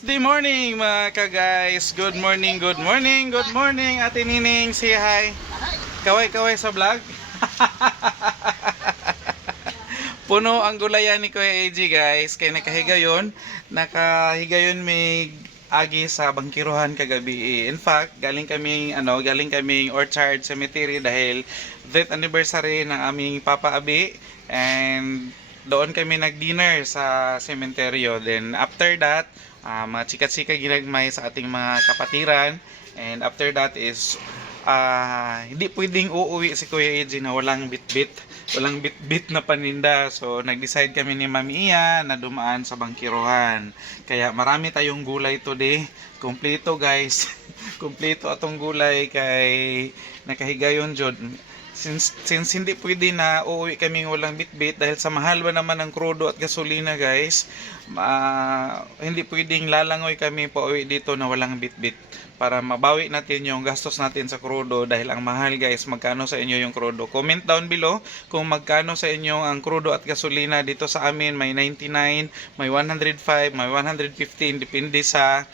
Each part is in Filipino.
Thursday morning mga ka-guys. Good morning, good morning, good morning. Ate Nining, say hi. Kaway-kaway sa vlog. Puno ang gulayan ni Kuya AJ guys. Kaya nakahigayon. Nakahigayon may agi sa bangkiruhan kagabi. In fact, galing kaming Orchard Cemetery dahil 10th anniversary ng aming Papa Abi. And doon kami nag-dinner sa sementeryo. Then after that, mga chika-chika ginagmay sa ating mga kapatiran. And after that is hindi pwedeng uuwi si Kuya AJ na walang bit-bit na paninda. So nag-decide kami ni Mami Iya na dumaan sa bangkiruhan. Kaya marami tayong gulay today. Kompleto guys. Kompleto atong gulay kay nakahigayon jud. Since hindi pwede na uuwi kami walang bitbit dahil sa mahal ba naman ng krudo at gasolina guys, hindi pwedeng lalangoy kami pauwi dito na walang bitbit para mabawi natin yung gastos natin sa krudo dahil ang mahal guys. Magkano sa inyo yung krudo? Comment down below kung magkano sa inyo ang krudo at gasolina. Dito sa amin may 99, may 105, may 115 depende sa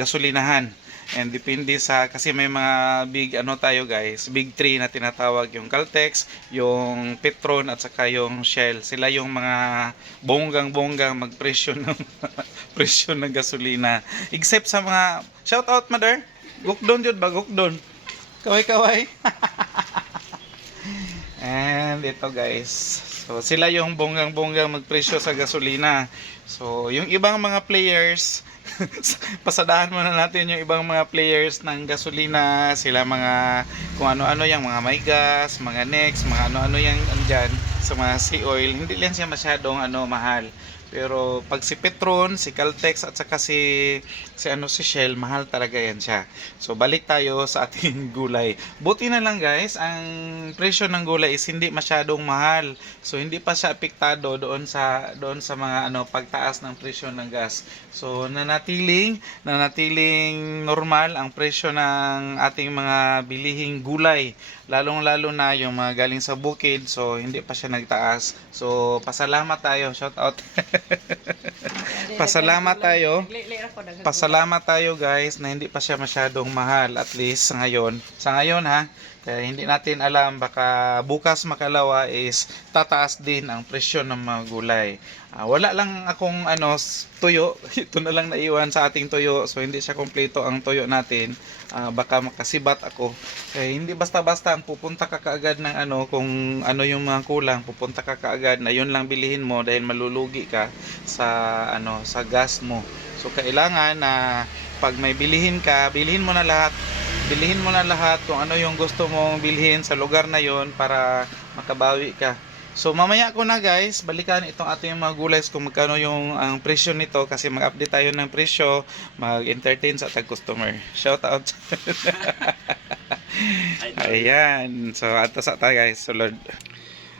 gasolinahan. And depende sa, kasi may mga big tayo guys, big 3 na tinatawag, yung Caltex, yung Petron at saka yung Shell. Sila yung mga bonggang magpresyo ng presyo ng gasolina. Except sa mga, shout out mother, gukdon jud ba, gukdon. Kaway. And ito guys, so sila yung bonggang magpresyo sa gasolina. So yung ibang mga players, pasadahan muna natin yung ibang mga players ng gasolina, sila mga kung ano-ano yung mga Maygas, mga Next, mga ano-ano yung andyan sa mga sea oil, hindi lang siya masyadong mahal. Pero pag si Petron, si Caltex at saka si Shell, mahal talaga yan siya. So balik tayo sa ating gulay. Buti na lang guys, ang presyo ng gulay is hindi masyadong mahal. So hindi pa siya apektado doon sa mga pagtaas ng presyo ng gas. So nanatiling normal ang presyo ng ating mga bilihing gulay. Lalong-lalo na yung mga galing sa bukid, so hindi pa siya nagtaas. So pasalamat tayo, shout out. Pasalamat tayo guys na hindi pa siya masyadong mahal, at least sa ngayon ha. Kaya hindi natin alam, baka bukas makalawa is tataas din ang presyo ng mga gulay. Wala lang akong tuyo. Ito na lang naiwan sa ating tuyo. So hindi siya kompleto ang tuyo natin. Baka makasibat ako. Kaya hindi basta-basta pupunta ka kaagad ng kung ano yung mga kulang, pupunta ka kaagad na yun lang bilihin mo dahil malulugi ka sa sa gas mo. So kailangan na pag may bilihin ka, bilhin mo na lahat kung ano yung gusto mong bilhin sa lugar na yon para makabawi ka. So mamaya ko na guys, balikan itong ating mga gulay kung magkano yung ang presyo nito, kasi mag-update tayo ng presyo, mag-entertain sa tag-customer. Shout out. Ayan. So ato sa tayo guys, sulod.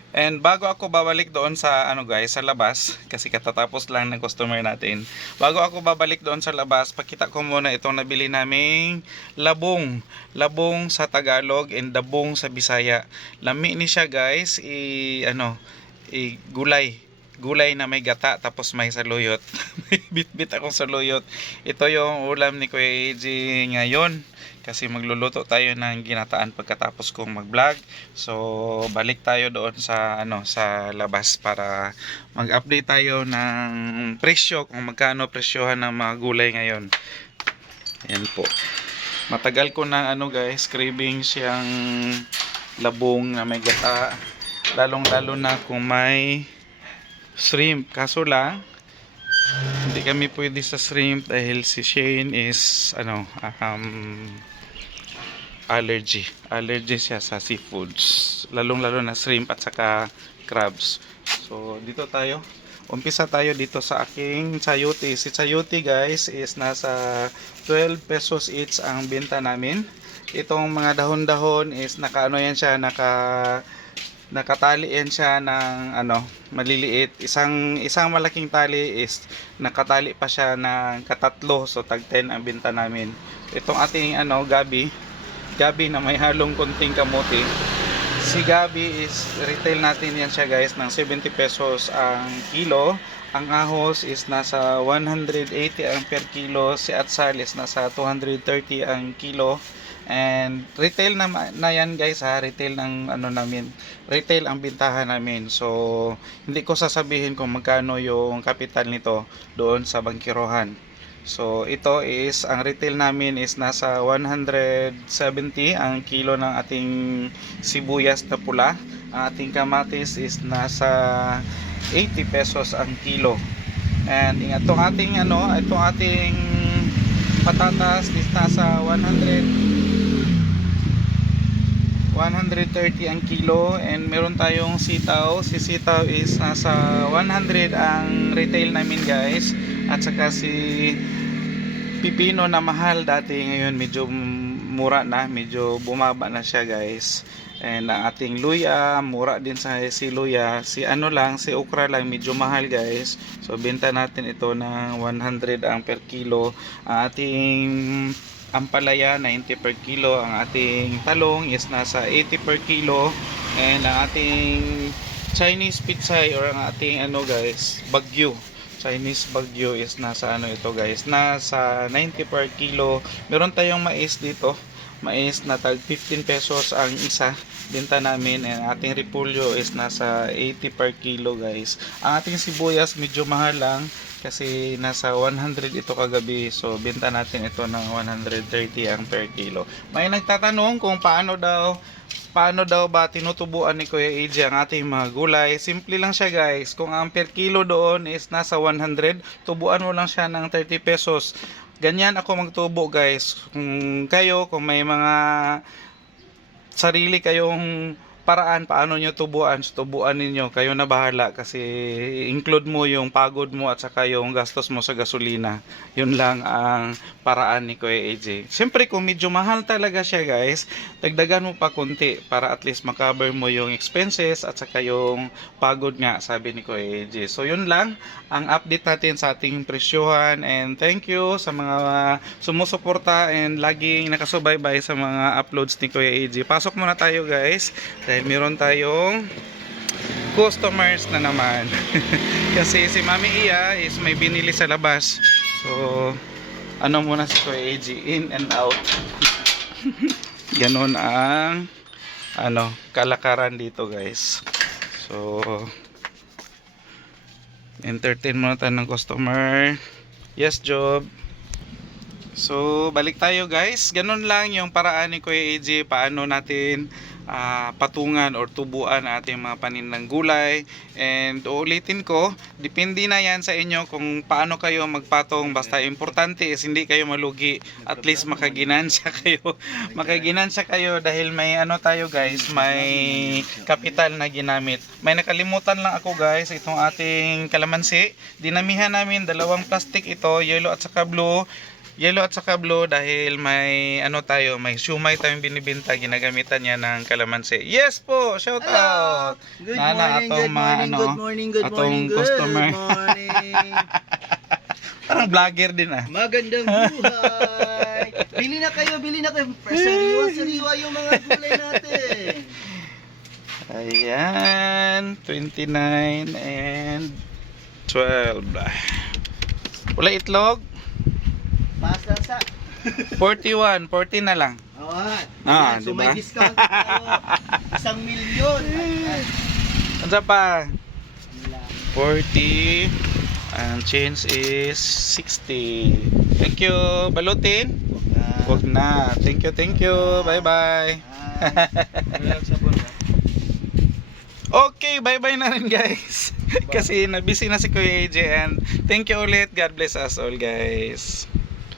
And bago ako babalik doon sa sa labas, kasi katatapos lang ng customer natin. Bago ako babalik doon sa labas, pakita ko muna itong nabili naming labong. Labong sa Tagalog and dabong sa Bisaya. Lami ni siya guys, gulay na may gata tapos may saluyot. May bit-bit akong saluyot. Ito yung ulam ni Kuya AJ ngayon, kasi magluluto tayo ng ginataan pagkatapos kong mag-vlog. So balik tayo doon sa sa labas para mag-update tayo ng presyo, kung magkano presyohan ng mga gulay ngayon. Ayan po. Matagal ko na guys, craving siyang labong na may gata. Lalong-lalo na kung may shrimp. Kaso lang hindi kami pwede sa shrimp dahil si Shane is allergy siya sa seafoods, lalong-lalo na shrimp at saka crabs. So dito tayo, umpisa tayo dito sa aking chayote. Si chayote guys is nasa 12 pesos each ang benta namin. Itong mga dahon-dahon is nakatali yan siya ng maliliit. Isang malaking tali is nakatali pa siya ng katatlo, so tag 10 ang benta namin. Itong ating gabi na may halong konting kamote. Si gabi is retail natin yan siya guys ng 70 pesos ang kilo. ang ahos is nasa 180 ang per kilo, si atsal is nasa 230 ang kilo. And retail na yan guys ha, retail ng ano namin, retail ang bintahan namin. So hindi ko sasabihin kung magkano yung kapital nito doon sa bangkirohan. So ito is, ang retail namin is nasa 170 ang kilo ng ating sibuyas na pula. Ang ating kamatis is nasa 80 pesos ang kilo. And itong ating itong ating patatas is nasa 130 ang kilo. And meron tayong sitaw. Si sitaw is nasa 100 ang retail namin guys. At saka si pipino na mahal dati, ngayon medyo mura na, medyo bumaba na siya guys. And ang ating luya, mura din sa si luya. Si si okra lang medyo mahal guys. So benta natin ito ng 100 ang per kilo. Ang ating ampalaya 90 per kilo. Ang ating talong is nasa 80 per kilo. And ang ating Chinese pitsay or ang ating guys, bagyo, Chinese bagyo is nasa ito guys, nasa 90 per kilo. Meron tayong mais dito, mais na tag 15 pesos ang isa, benta namin. And ating repolyo is nasa 80 per kilo guys. Ang ating sibuyas medyo mahal lang kasi nasa 100 ito kagabi. So benta natin ito ng 130 ang per kilo. May nagtatanong kung paano daw ba tinutubuan ni Kuya AJ ang ating mga gulay. Simple lang siya guys. Kung ang per kilo doon is nasa 100, tubuan mo lang siya ng 30 pesos. Ganyan ako magtubo guys. Kung may mga sarili kayong paraan paano nyo tubuan, tubuan ninyo, kayo na bahala. Kasi include mo yung pagod mo at saka yung gastos mo sa gasolina. Yun lang ang paraan ni Kuya AJ. Siyempre kung medyo mahal talaga siya guys, dagdagan mo pa konti para at least makover mo yung expenses at saka yung pagod nga, sabi ni Kuya AJ. So yun lang ang update natin sa ating presyohan. And thank you sa mga sumusuporta and laging nakasubaybay sa mga uploads ni Kuya AJ. Pasok muna tayo guys dahil meron tayong customers na naman. Kasi si Mami Iya is may binili sa labas. So muna si Kuya AJ, in and out. Ganon ang kalakaran dito guys. So entertain muna tayo ng customer. Yes, Job. So balik tayo guys. Ganon lang yung paraan ni Kuya AJ paano natin patungan or tubuan ating mga paninang gulay. And uulitin ko, depende na yan sa inyo kung paano kayo magpatong. Basta importante is hindi kayo malugi, at least makaginansya kayo. Makaginansya kayo dahil may tayo guys, may kapital na ginamit. May nakalimutan lang ako guys, itong ating kalamansi, dinamihan namin 2 plastic ito, yellow at saka blue. Yellow at saka blue dahil may may siumay tayong binibenta, ginagamitan niya ng kalamansi. Yes po, shout out. Good morning, good morning. Customer. Parang vlogger din ah. Magandang buhay. Bili na kayo. Sariwa yung mga gulay natin. Ayan, 29 and 12. Wala itlog? Basta sa 41, 40 na lang. Ayan, so diba? may discount tayo. 1 milyon. Ano pa? 40 and change is 60. Thank you. Balutin? Wag na. Thank you. Bye bye. Okay, bye bye na rin guys. Kasi na busy na si Kuya AJ. And thank you ulit. God bless us all guys.